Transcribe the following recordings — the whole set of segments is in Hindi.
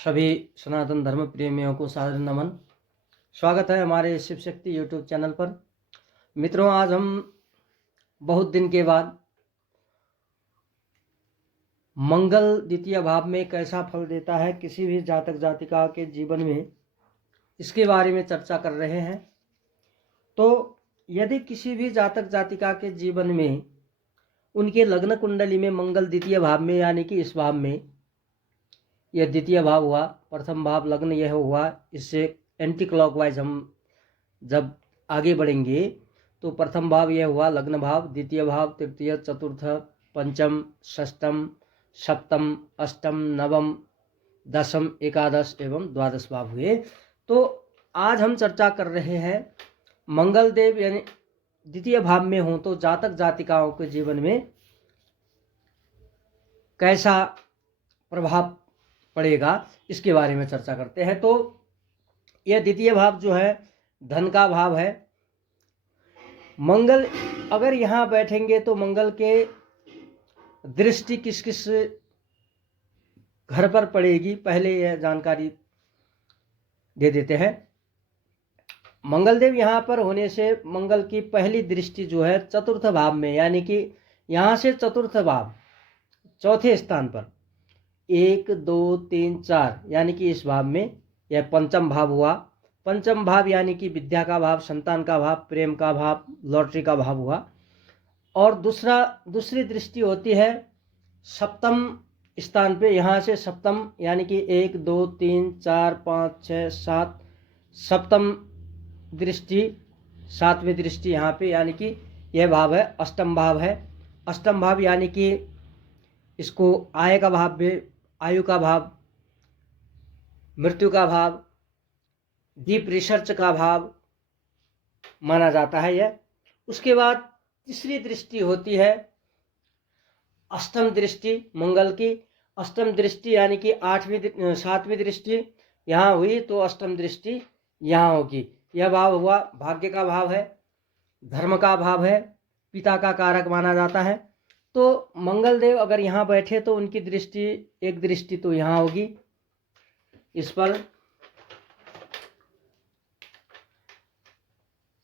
सभी सनातन धर्म प्रेमियों को सादर नमन। स्वागत है हमारे शिव शक्ति यूट्यूब चैनल पर। मित्रों, आज हम बहुत दिन के बाद मंगल द्वितीय भाव में कैसा फल देता है किसी भी जातक जातिका के जीवन में, इसके बारे में चर्चा कर रहे हैं। तो यदि किसी भी जातक जातिका के जीवन में उनके लग्न कुंडली में मंगल द्वितीय भाव में यानी कि इस भाव में, यह द्वितीय भाव हुआ, प्रथम भाव लग्न यह हुआ, इससे एंटी क्लॉकवाइज हम जब आगे बढ़ेंगे तो प्रथम भाव यह हुआ लग्न भाव, द्वितीय भाव, तृतीय, चतुर्थ, पंचम, षष्टम, सप्तम, अष्टम, नवम, दशम, एकादश एवं द्वादश भाव हुए। तो आज हम चर्चा कर रहे हैं मंगल देव यानी द्वितीय भाव में हो तो जातक जातिकाओं के जीवन में कैसा प्रभाव पड़ेगा, इसके बारे में चर्चा करते हैं। तो यह द्वितीय भाव जो है धन का भाव है। मंगल अगर यहाँ बैठेंगे तो मंगल के दृष्टि किस किस घर पर पड़ेगी, पहले यह जानकारी दे देते हैं। मंगल देव यहाँ पर होने से मंगल की पहली दृष्टि जो है चतुर्थ भाव में, यानी कि यहाँ से चतुर्थ भाव चौथे स्थान पर 1 2 3 4 यानी कि इस भाव में यह पंचम भाव हुआ। पंचम भाव यानी कि विद्या का भाव, संतान का भाव, प्रेम का भाव, लॉटरी का भाव हुआ। और दूसरी दृष्टि होती है सप्तम स्थान पे, यहाँ से सप्तम यानी कि 1 2 3 4 5 6 7 सप्तम दृष्टि, सातवीं दृष्टि यहाँ पे, यानी कि यह भाव है अष्टम भाव है। अष्टम भाव यानी कि इसको आय का भाव भी, आयु का भाव, मृत्यु का भाव, डीप रिसर्च का भाव माना जाता है यह। उसके बाद तीसरी दृष्टि होती है अष्टम दृष्टि मंगल की। अष्टम दृष्टि यानी कि सातवीं दृष्टि यहाँ हुई तो अष्टम दृष्टि यहाँ होगी। यह भाव हुआ भाग्य का भाव है, धर्म का भाव है, पिता का कारक माना जाता है। तो मंगल देव अगर यहाँ बैठे तो उनकी दृष्टि, एक दृष्टि तो यहाँ होगी इस पर,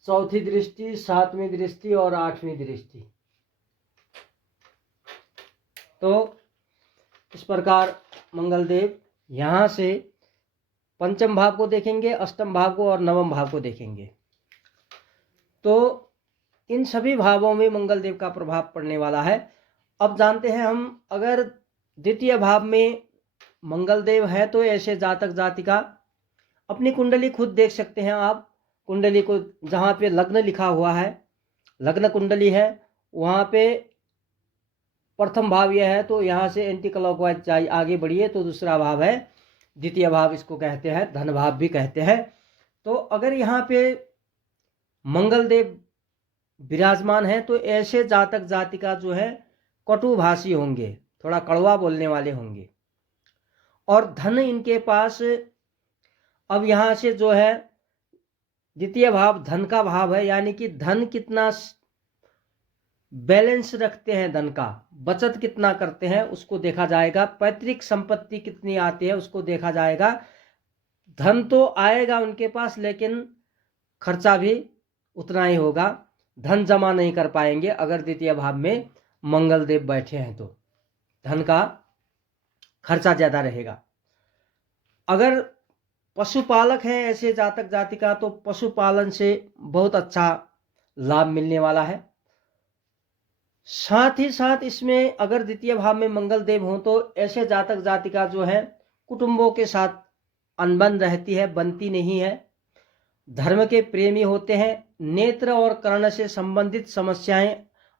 चौथी दृष्टि, सातवीं दृष्टि और आठवीं दृष्टि। तो इस प्रकार मंगल देव यहाँ से पंचम भाव को देखेंगे, अष्टम भाव को और नवम भाव को देखेंगे। तो इन सभी भावों में मंगल देव का प्रभाव पड़ने वाला है। अब जानते हैं हम, अगर द्वितीय भाव में मंगल देव है तो ऐसे जातक जातिका अपनी कुंडली खुद देख सकते हैं। आप कुंडली को जहाँ पे लग्न लिखा हुआ है, लग्न कुंडली है, वहाँ पे प्रथम भाव यह है तो यहाँ से एंटी क्लॉकवाइज आगे बढ़िए तो दूसरा भाव है द्वितीय भाव, इसको कहते हैं धन भाव भी कहते हैं। तो अगर यहाँ पे मंगल देव विराजमान है तो ऐसे जातक जातिका जो है कटुभाषी होंगे, थोड़ा कड़वा बोलने वाले होंगे। और धन इनके पास, अब यहाँ से जो है द्वितीय भाव धन का भाव है, यानी कि धन कितना बैलेंस रखते हैं, धन का बचत कितना करते हैं उसको देखा जाएगा। पैतृक संपत्ति कितनी आती है उसको देखा जाएगा। धन तो आएगा उनके पास लेकिन खर्चा भी उतना ही होगा, धन जमा नहीं कर पाएंगे। अगर द्वितीय भाव में मंगल देव बैठे हैं तो धन का खर्चा ज़्यादा रहेगा। अगर पशुपालक हैं ऐसे जातक जातिका तो पशुपालन से बहुत अच्छा लाभ मिलने वाला है। साथ ही साथ इसमें अगर द्वितीय भाव में मंगल देव हो तो ऐसे जातक जातिका जो है कुटुंबों के साथ अनबन रहती है, बनती नहीं है, धर्म के प्रेमी होते हैं। नेत्र और कर्ण से संबंधित समस्याएं,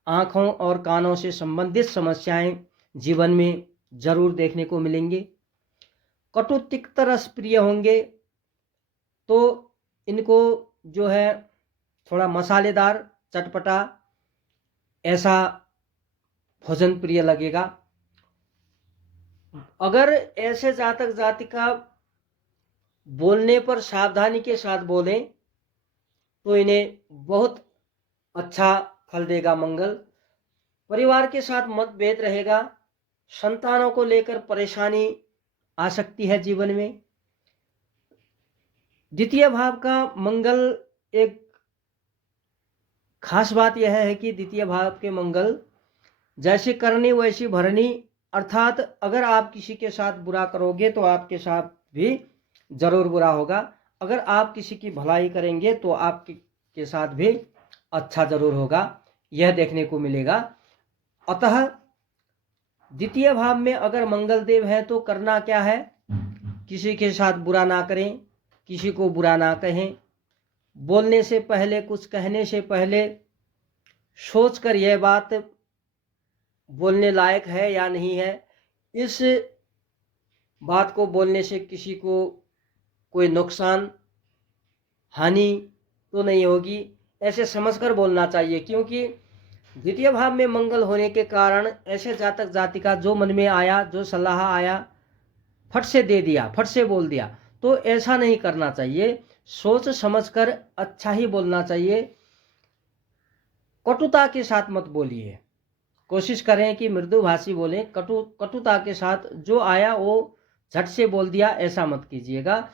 आँखों और कानों से संबंधित समस्याएं जीवन में जरूर देखने को मिलेंगी। कटु तिक्त रस प्रिय होंगे तो इनको जो है थोड़ा मसालेदार, चटपटा ऐसा भोजन प्रिय लगेगा। अगर ऐसे जातक जातिका बोलने पर सावधानी के साथ बोलें तो इन्हें बहुत अच्छा फल देगा मंगल। परिवार के साथ मतभेद रहेगा, संतानों को लेकर परेशानी आ सकती है जीवन में। द्वितीय भाव का मंगल, एक खास बात यह है कि द्वितीय भाव के मंगल जैसे करनी वैसी भरनी, अर्थात अगर आप किसी के साथ बुरा करोगे तो आपके साथ भी जरूर बुरा होगा, अगर आप किसी की भलाई करेंगे तो आपके साथ भी अच्छा जरूर होगा, यह देखने को मिलेगा। अतः द्वितीय भाव में अगर मंगल देव है तो करना क्या है, किसी के साथ बुरा ना करें, किसी को बुरा ना कहें, बोलने से पहले, कुछ कहने से पहले सोचकर यह बात बोलने लायक है या नहीं है, इस बात को बोलने से किसी को कोई नुकसान हानि तो नहीं होगी, ऐसे समझकर बोलना चाहिए। क्योंकि द्वितीय भाव में मंगल होने के कारण ऐसे जातक जातिका जो मन में आया, जो सलाह आया, फट से दे दिया, फट से बोल दिया, तो ऐसा नहीं करना चाहिए। सोच समझकर अच्छा ही बोलना चाहिए। कटुता के साथ मत बोलिए, कोशिश करें कि मृदुभाषी बोलें, कटुता के साथ जो आया वो झट से बोल दिया, ऐसा मत कीजिएगा।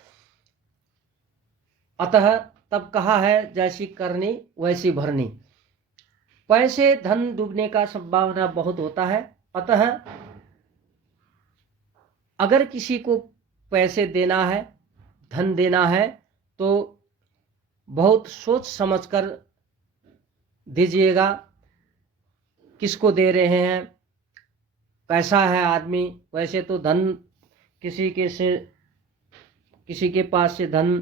अतः तब कहा है जैसी करनी वैसी भरनी। पैसे धन डूबने का संभावना बहुत होता है, अतः अगर किसी को पैसे देना है, धन देना है, तो बहुत सोच समझकर दीजिएगा। किसको दे रहे हैं, कैसा है आदमी। वैसे तो धन किसी के पास से धन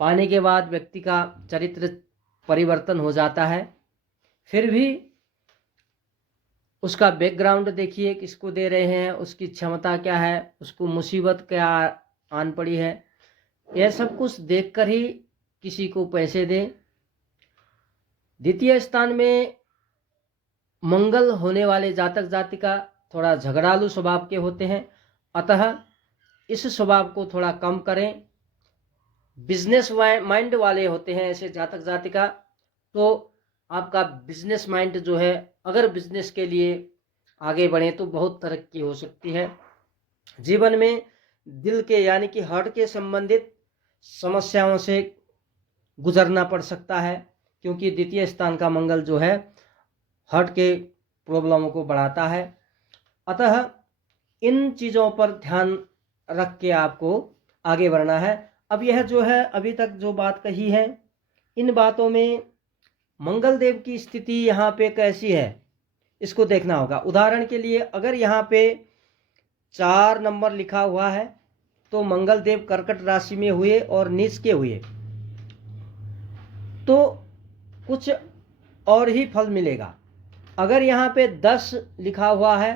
पाने के बाद व्यक्ति का चरित्र परिवर्तन हो जाता है, फिर भी उसका बैकग्राउंड देखिए, किसको दे रहे हैं, उसकी क्षमता क्या है, उसको मुसीबत क्या आन पड़ी है, यह सब कुछ देखकर ही किसी को पैसे दें। द्वितीय स्थान में मंगल होने वाले जातक जातिका थोड़ा झगड़ालू स्वभाव के होते हैं, अतः इस स्वभाव को थोड़ा कम करें। बिजनेस माइंड वाले होते हैं ऐसे जातक जातिका, तो आपका बिजनेस माइंड जो है, अगर बिजनेस के लिए आगे बढ़े तो बहुत तरक्की हो सकती है। जीवन में दिल के यानी कि हार्ट के संबंधित समस्याओं से गुजरना पड़ सकता है, क्योंकि द्वितीय स्थान का मंगल जो है हार्ट के प्रॉब्लमों को बढ़ाता है। अतः इन चीज़ों पर ध्यान रख के आपको आगे बढ़ना है। अब यह जो है अभी तक जो बात कही है, इन बातों में मंगल देव की स्थिति यहाँ पे कैसी है, इसको देखना होगा। उदाहरण के लिए अगर यहाँ पे 4 नंबर लिखा हुआ है तो मंगल देव कर्कट राशि में हुए और नीच के हुए तो कुछ और ही फल मिलेगा। अगर यहाँ पे 10 लिखा हुआ है,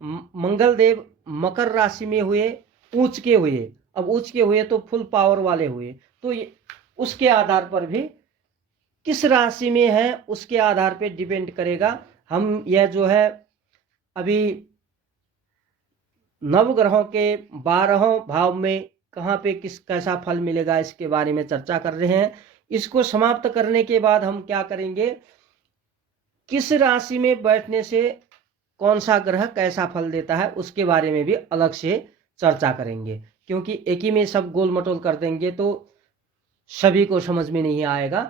मंगल देव मकर राशि में हुए, ऊंच के हुए, अब ऊंच के हुए तो फुल पावर वाले हुए, तो उसके आधार पर भी किस राशि में है उसके आधार पे डिपेंड करेगा। हम यह जो है अभी नवग्रहों के 12वें भाव में कहाँ पे कैसा फल मिलेगा इसके बारे में चर्चा कर रहे हैं। इसको समाप्त करने के बाद हम क्या करेंगे, किस राशि में बैठने से कौन सा ग्रह कैसा फल देता है उसके बारे में भी अलग से चर्चा करेंगे, क्योंकि एक ही में सब गोल मटोल कर देंगे तो सभी को समझ में नहीं आएगा।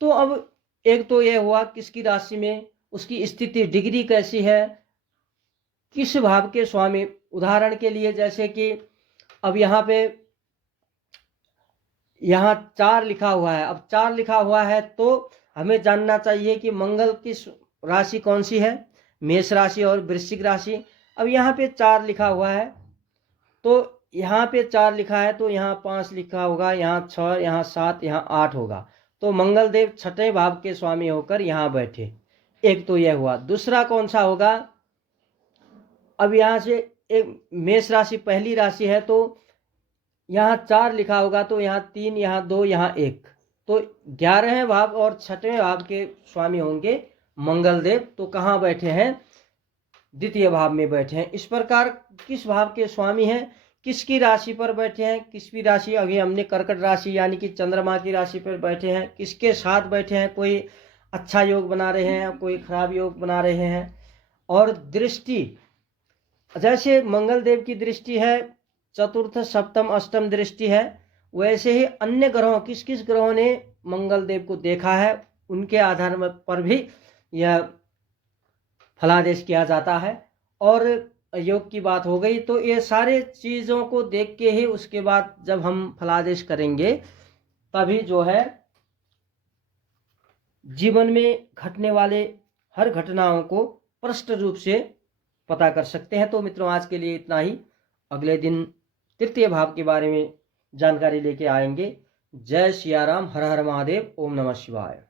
तो अब एक तो यह हुआ किसकी राशि में उसकी स्थिति, डिग्री कैसी है, किस भाव के स्वामी। उदाहरण के लिए जैसे कि अब यहाँ पे 4 लिखा हुआ है, अब 4 लिखा हुआ है तो हमें जानना चाहिए कि मंगल किस राशि कौन सी है, मेष राशि और वृश्चिक राशि। अब यहाँ पे 4 लिखा हुआ है तो यहाँ पे 4 लिखा है तो यहाँ 5 लिखा होगा, यहाँ 6, यहाँ 7, यहाँ 8 होगा। तो मंगल देव 6ठे भाव के स्वामी होकर यहाँ बैठे, एक तो यह हुआ। दूसरा कौन सा होगा, अब यहाँ से एक मेष राशि पहली राशि है तो यहाँ 4 लिखा होगा तो यहाँ 3, यहाँ 2, यहाँ 1, तो 11वें भाव और 6ठे भाव के स्वामी होंगे मंगल देव। तो कहाँ बैठे हैं, द्वितीय भाव में बैठे हैं। इस प्रकार किस भाव के स्वामी हैं, किसकी राशि पर बैठे हैं, किसकी राशि, अभी हमने कर्कट राशि यानी कि चंद्रमा की राशि पर बैठे हैं, किसके साथ बैठे हैं, कोई अच्छा योग बना रहे हैं, कोई खराब योग बना रहे हैं। और दृष्टि, जैसे मंगल देव की दृष्टि है चतुर्थ सप्तम अष्टम दृष्टि है, वैसे ही अन्य ग्रहों किस किस ग्रहों ने मंगल देव को देखा है उनके आधार पर भी यह फलादेश किया जाता है। और योग की बात हो गई, तो ये सारे चीज़ों को देख के ही उसके बाद जब हम फलादेश करेंगे तभी जो है जीवन में घटने वाले हर घटनाओं को स्पष्ट रूप से पता कर सकते हैं। तो मित्रों, आज के लिए इतना ही। अगले दिन तृतीय भाव के बारे में जानकारी लेके आएंगे। जय सिया राम, हर हर महादेव, ओम नमः शिवाय।